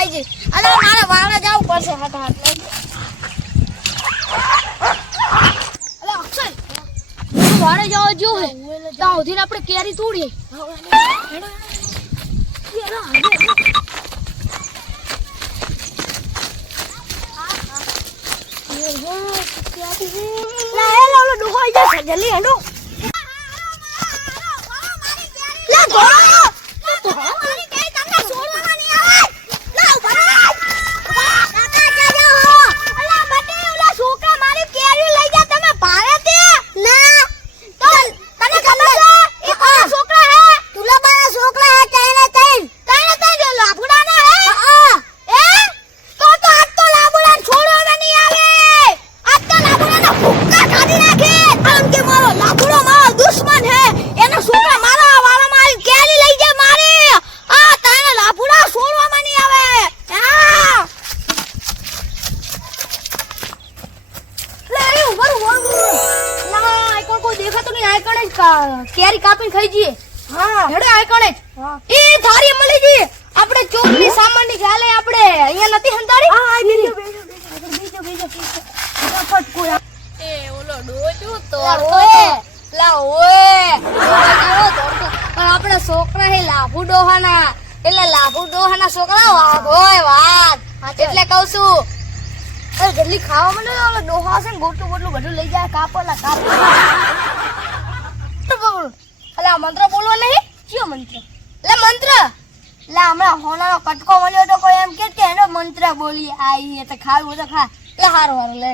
ખાઈ જઈ અને મારે વાળા જવું પડશે હાથ હાથ અલે અક્ષય વાળે જવા જો હે ત્યાં ઉધીને આપણે કેરી તોડીએ જલ્દી હેડો કેરી કાપીને ખાઈ જઈએ હા હેડો આ કણે એ થારી મળી ગઈ આપણે ચોકની સામાનની ગાલે આપણે અહીંયા નથી હંતાડી હા બીજો ફટકો એ ઓલો ડોજો તોડતો લા ઓય પણ આપણે છોકરા હે લાભુ ડોહાના એટલે લાભુ ડોહાના છોકરા વાઘ હોય વાઘ એટલે કહું છું અરે જલ્દી ખાવા મને ઓલો ડોહા છે ને ગોટલું બધું લઈ જાય કાપોલા કાપ અલા મંત્ર બોલવા નહીં કયો મંત્ર લે મંત્ર લે હમણાં હોનાનો કટકો મળ્યો તો કોઈ એમ કે એનો મંત્ર બોલી આઈ તો ખાવું તો ખા એ હારું લે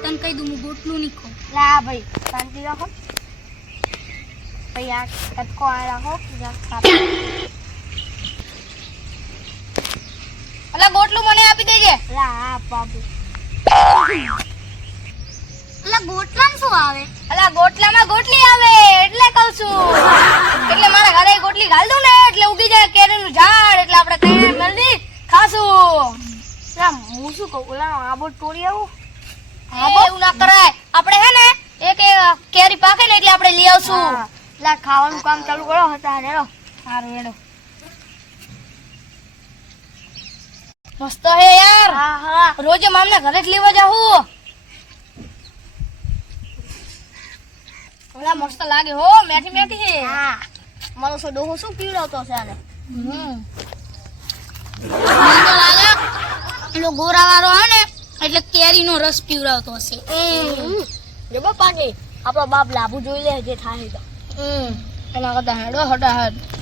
તને કહી દઉં હું ગોટલું નહીં ખાઉં લા ભાઈ શાંતિ રાખો ભાઈ આ કટકો આ રાખો અલા ગોટલું મને આપી દેજે લા હા બાબુ અલા ગોટલામાં શું આવે અલા ગોટલામાં ગોટલી આવે એટલે કહું છું એટલે મારા ઘરે ગોટલી ઘાલ દઉં ને એટલે ઉગી જાય કેરીનું ઝાડ એટલે આપણે કઈ જલ્દી ખાશું લા હું શું કહું ઓલા આબો તોડી આવું આબો એવું ના કરાય આપણે હે ને એક કેરી પાકે ને એટલે આપણે લઈ આવશું લા ખાવાનું કામ ચાલુ કરો હતા હેડો સારું હેડો મસ્ત હે યાર હા હા રોજ મામના ઘરે જ લેવા જાઉં ઓલા મસ્ત લાગે હો મેઠી મેઠી હે હા મારો સો ડોહો શું પીવડાવતો છે આને મને તો લાગે એનો ગોરાવાળો હે ને એટલે કેરીનો રસ પીવડાવતો હશે જો બાપા કે આપણો બાપ લાભુ જોઈ લે જે થાય તો એના કરતા હેડો હટાહટ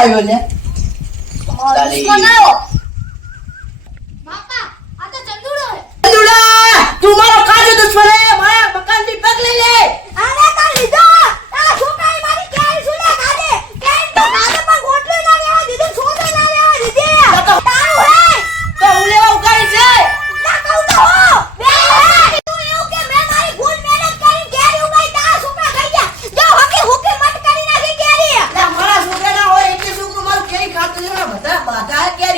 આવ્યો ને બનાવો બાપા આ તો ચંદુડો હે ચંદુડા તું મારો કાજો દુશ્મન હે મારા મકાન થી પગ લઈ લે આને કા લીધો આ છોકરાએ મારી કેરી સુલે ખાધે કેમ તો ખાધે પણ ગોટલો ના લેવા દીધું છોડે ના લેવા દીધી તારું હે તો હું લેવા ઉગાડી છે ના કહું તો હો બે તું એવું કે મે મારી ફૂલ મહેનત કરી કેરી ઉગાઈ તા છોકરા ખાઈ ગયા જો હકે હુકે મત કરી નાખી કેરી મારા છોકરા ના હોય એટલે છોકરો મારું કેરી ખાતો ને બધા બાધા કે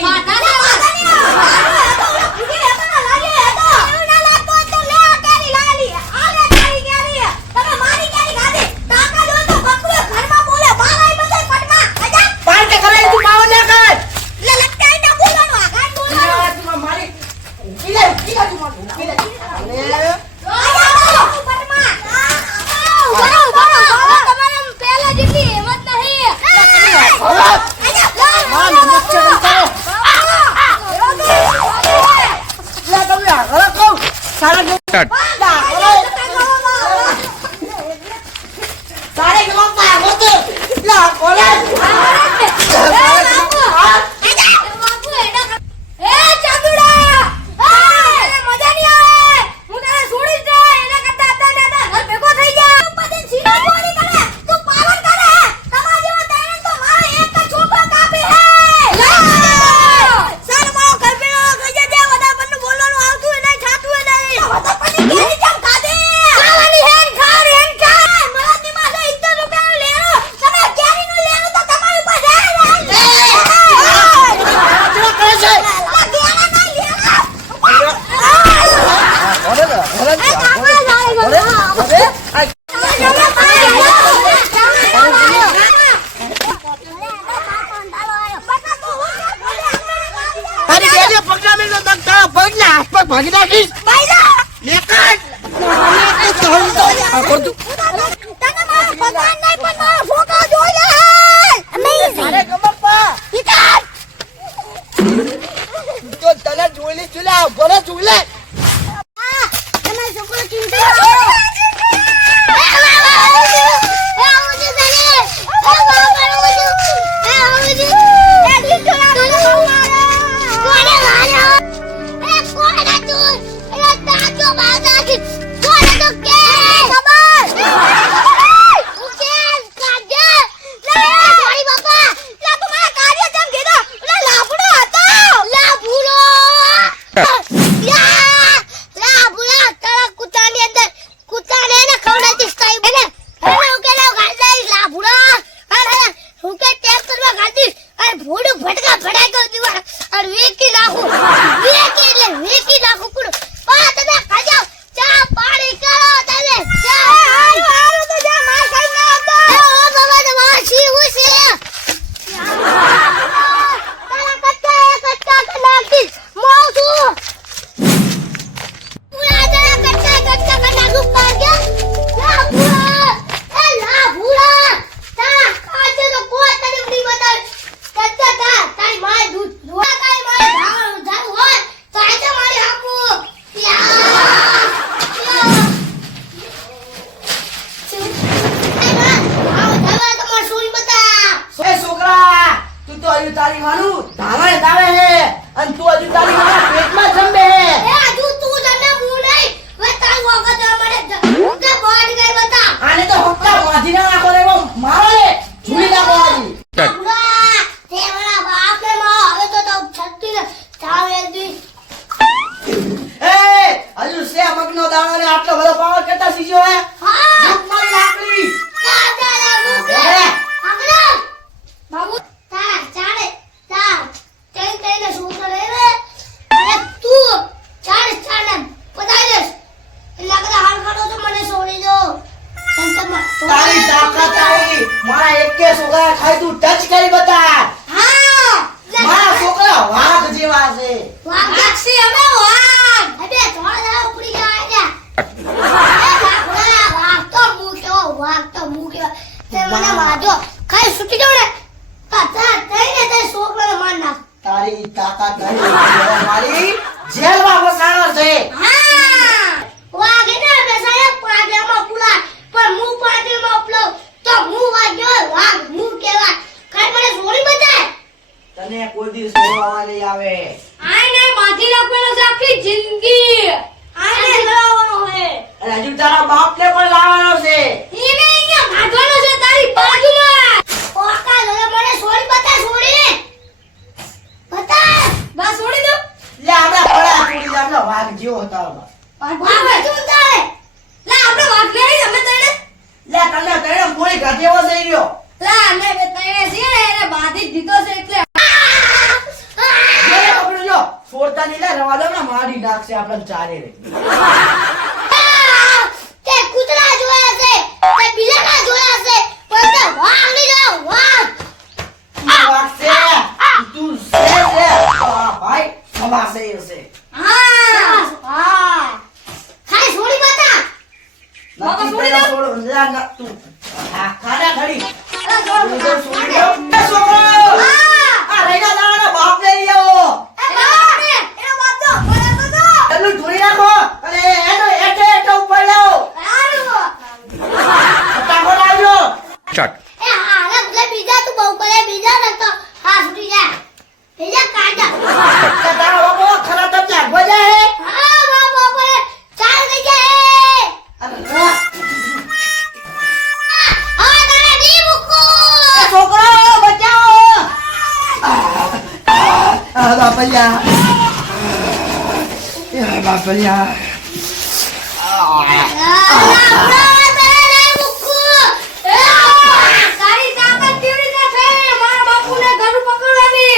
ભાગી નાખીશ તને જોઈ લે ચૂલા ભલે જોઈ લે આટલો બધો પાવર કેટલા સીજો હે લાકડી બાબુ તારા ચાડે તા તેલ તેલ સૂત્ર રે અને તું ચાડે ચાડે પતાઈ દેસ એટલે કદા હાલ કાઢો તો મને છોડી દો તારી તાકાત આવી મારા એકે છોકરા ખાઈ તું ટચ કરી બતા હા મારા છોકરા વાઘ જેવા છે વાઘ છે અમે વાઘ અબે થોડા ઉપડી જાય વાઘ તો મૂક્યો તે મને વાજો ખાઈ સુટી જાવ ને પાછા તઈને તે છોકરાને માર નાખ તારી તાકાત નહીં મારી જેલમાં વસાણો છે હા વાઘ એને બેસાડે પાડેમાં પુલા પણ હું પાડેમાં ઉપલો તો હું વાગ્યો વાઘ હું કેવા કાઈ મને છોડી બતાય તને કોઈ દિવસ છોડવા નહીં આવે આને બાંધી રાખવાનો છે આખી જિંદગી આને લડાવવાનો હે અને હજુ તારા બાપને પણ લાવવાનો છે ઈને અહીંયા ભાગવાનો છે તારી બાજુમાં ઓકા લે મને છોડી બતા બતા બસ છોડી દો લે આપણે પડા છોડી દે આપણે વાઘ જેવો હતો વાઘ તું તારે લે આપણે વાઘ લઈ અમે તને લે તને તને મોળી ગાધેવો થઈ ગયો લે અમે બે તને છે ને એને બાંધી દીધો છે એટલે લે પકડો જો છોડતા નહીં લે રવા દો ને મારી નાખશે આપણે ચારે રે તે કૂતરા જોયા છે તે બિલાડા જોયા છે પણ તે વાઘ નહીં જોયો વાઘ તું વાઘ છે તું છે રે ભાઈ સભા છે હા છોકરા તું ખાના ખડી અલા છોડ ઉધર સુઈ જાઓ. એ છોકરો આ રૈના દાડાના બાપને લઈ આવો. એનો બાપ તો બરાબર તો એનું ધોઈ નાખો અને એનો એટે ઉપર લાવો. હારું ટાકો લાવજો. Start. એ હાલા એટલે બીજા તું બહુ કરે બીજા ને તો હા છૂટી જાય બીજા કાઢા તારો બાપો ખરા તો જાગવા જાય હે. હા બાપા પર ચાલ ગઈ જાય અરે હા તારે ની મુકુ છોકરો બચાવો. બાપલિયા બાપલિયા તારી તાકાત કેવી રીતે થઈ મારા બાપુને ઘર પકડવાની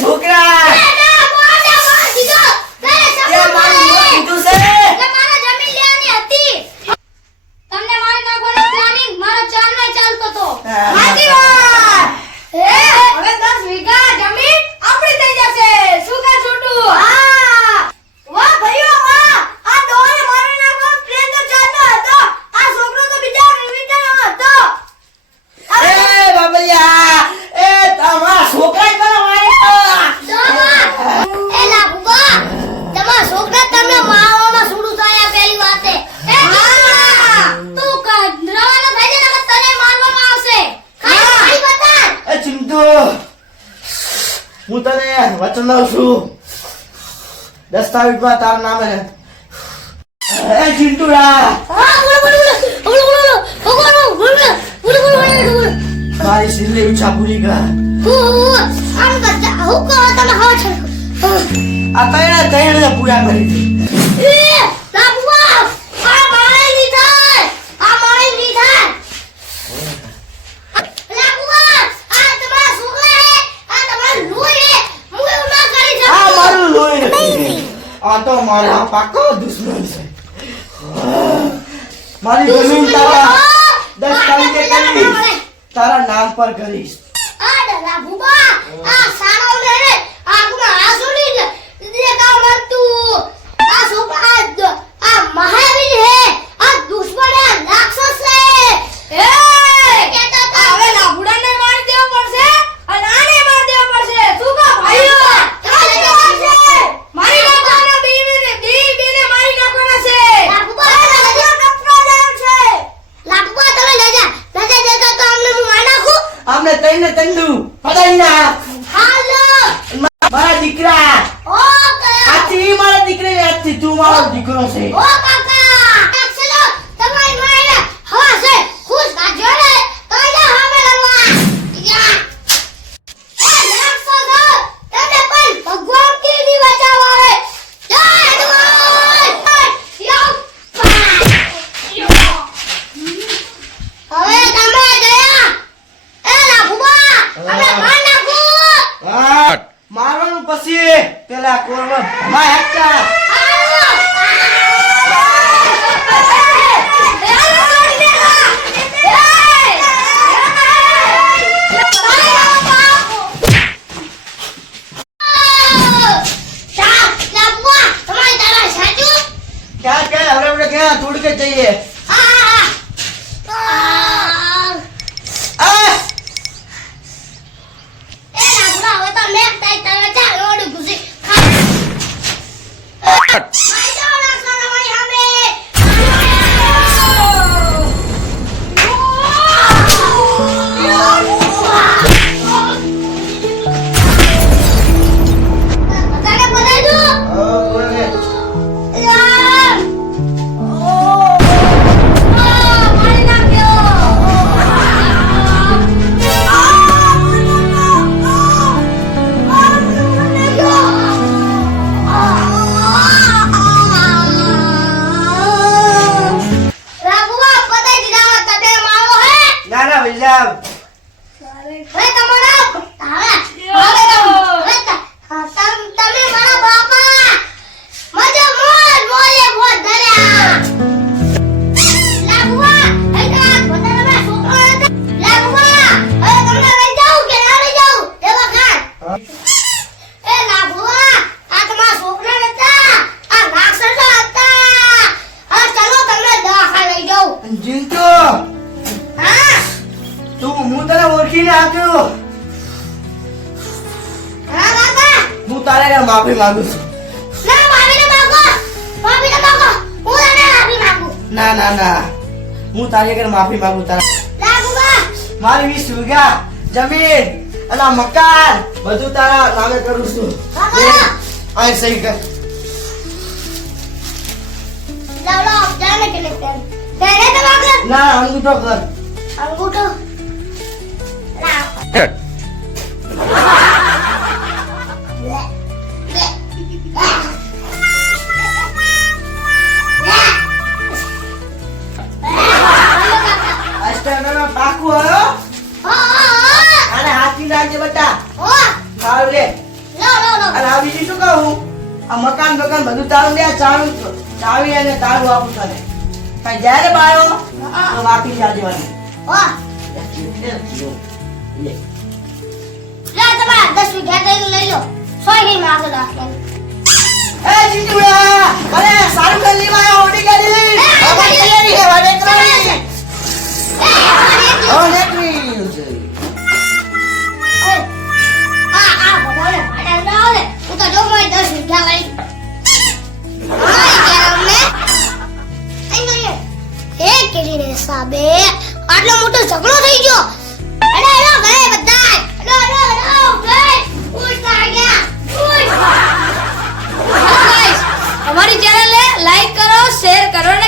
છોકરા તે મારું મોં કીધું છે. તમને મારી નાખવાનો પ્લાનિંગ મારો ચાલમાં ચાલતો તો હા. સાચી વાત હવે 10 વીઘા જમીન આપણી થઈ જશે શું કા છોટું હા વાહ ભાઈઓ વાહ આ દોરે મારી નાખવાનો પ્લાન તો ચાલતો હતો આ છોકરો તો બીજા વિચારનો હતો એ બાપલિયા એ તમારા છોકરા જ મને માર્યા. એ લાભુબા તમારા છોકરા તમને મારવામાં સુડું થાય પહેલી વાતે એ તું રવાનો થઈ જાય નકર તને મારવામાં આવશે ખાલી બતા એ ચિંટુ હું તને વચન દઉં છું દસ્તાવેજમાં તારું નામ હે. એ ચિંટુડા હા બોલો મારી છેલ્લી ઈચ્છા પૂરી કર. આમ કરતા હું કહો તમે હવા છો આ ત્રણે પૂરા કરી દે. એ લાભુબા આ મારે ની થાય આ મારે ની થાય લાભુબા આ તમારા છોકરા હે આ તમારા લોહી હે હું એવું ના કરી આ શકું મારું લોહી નથી. આ તો મારા પાકો દુશ્મન છે. મારી જમીન તારા દસ્તાવેજે કરીશ. તારા નામ પર કરીશ. આ લાભુબા આ સારો ને આગમાં આસુડી ને દેખા મતું આ છોકરા આ મહાવીર હે આ દુશ્મન હે રાક્ષસ છે એ કેતા તા હવે લાભુડાને મારી દેવો પડશે અને આને મારી દેવો પડશે શું કા ભાઈઓ ચાલે છે મારી નાખવાના બીને મારી નાખવાના છે લાભુબા લજા કપડા જાય છે લાભુબા તમે લજા દેતા તો અમને હું મારી નાખું આમને તઈને તંદુ પડાઈ ના. હાલો મારા દીકરા ઓ કયા આજથી મારા દીકરી આજથી તું મારો દીકરો છે. ઓ કાકા ચલો તમારી માયને હવા છે ખુશ કાજો ને તો જા હવે લગવા યા એ રાખસો છો તમે પણ ભગવાન કી ની બચાવ આવે જય હનુમાન યો હવે તમે ગયા એ લાભુબા અમે માર નાખું હા, મારવાનું પછી પેલા કોરમાં ભમાય હતા. ક્યાં ક્યાં હવે આપણે ક્યાં તોડ કે જઈએ. આ માફી માંગુ છું. ના માફી ન માંગો. માફી ન માંગો. હું તને માફી માંગુ. ના ના ના, હું તારી આગળ માફી માંગુ. તારા લાગુબા. મારી 20 વીઘા જમીન અને આ મકાન બધું તારા નામે કરું છું. બાબા. આ સહી કર. લાવ લાવ જાને કે લેતે. તેરે તો માંગો. ના, અંગૂઠો કર. અંગૂઠો. લાવ. અષ્ટાંગમાં પાકું આવ્યો અને હાથની રાખજે બેટા. સારું લે. અને આ બીજું શું કહું, આ મકાન બધું તારું લે. આ ચાવી અને તારું આપું તને. કઈ જ્યારે બાયો તો વાપી જાજે વાળી. લે. એ જીતુડા, અરે સારું કરી લી મારા ઓડી ગાડી. હવે તૈયારી હે વાડે કરી. હવે નીકળી છે. આટલો મોટો ઝઘડો થઈ ગયો. અરે હેલો ઘરે બધાય. હેલો ઘરે ઉઠ આ ગયા. ઉઠ. ગાઈસ, અમારી ચેનલ ને લાઈક કરો, શેર કરો ને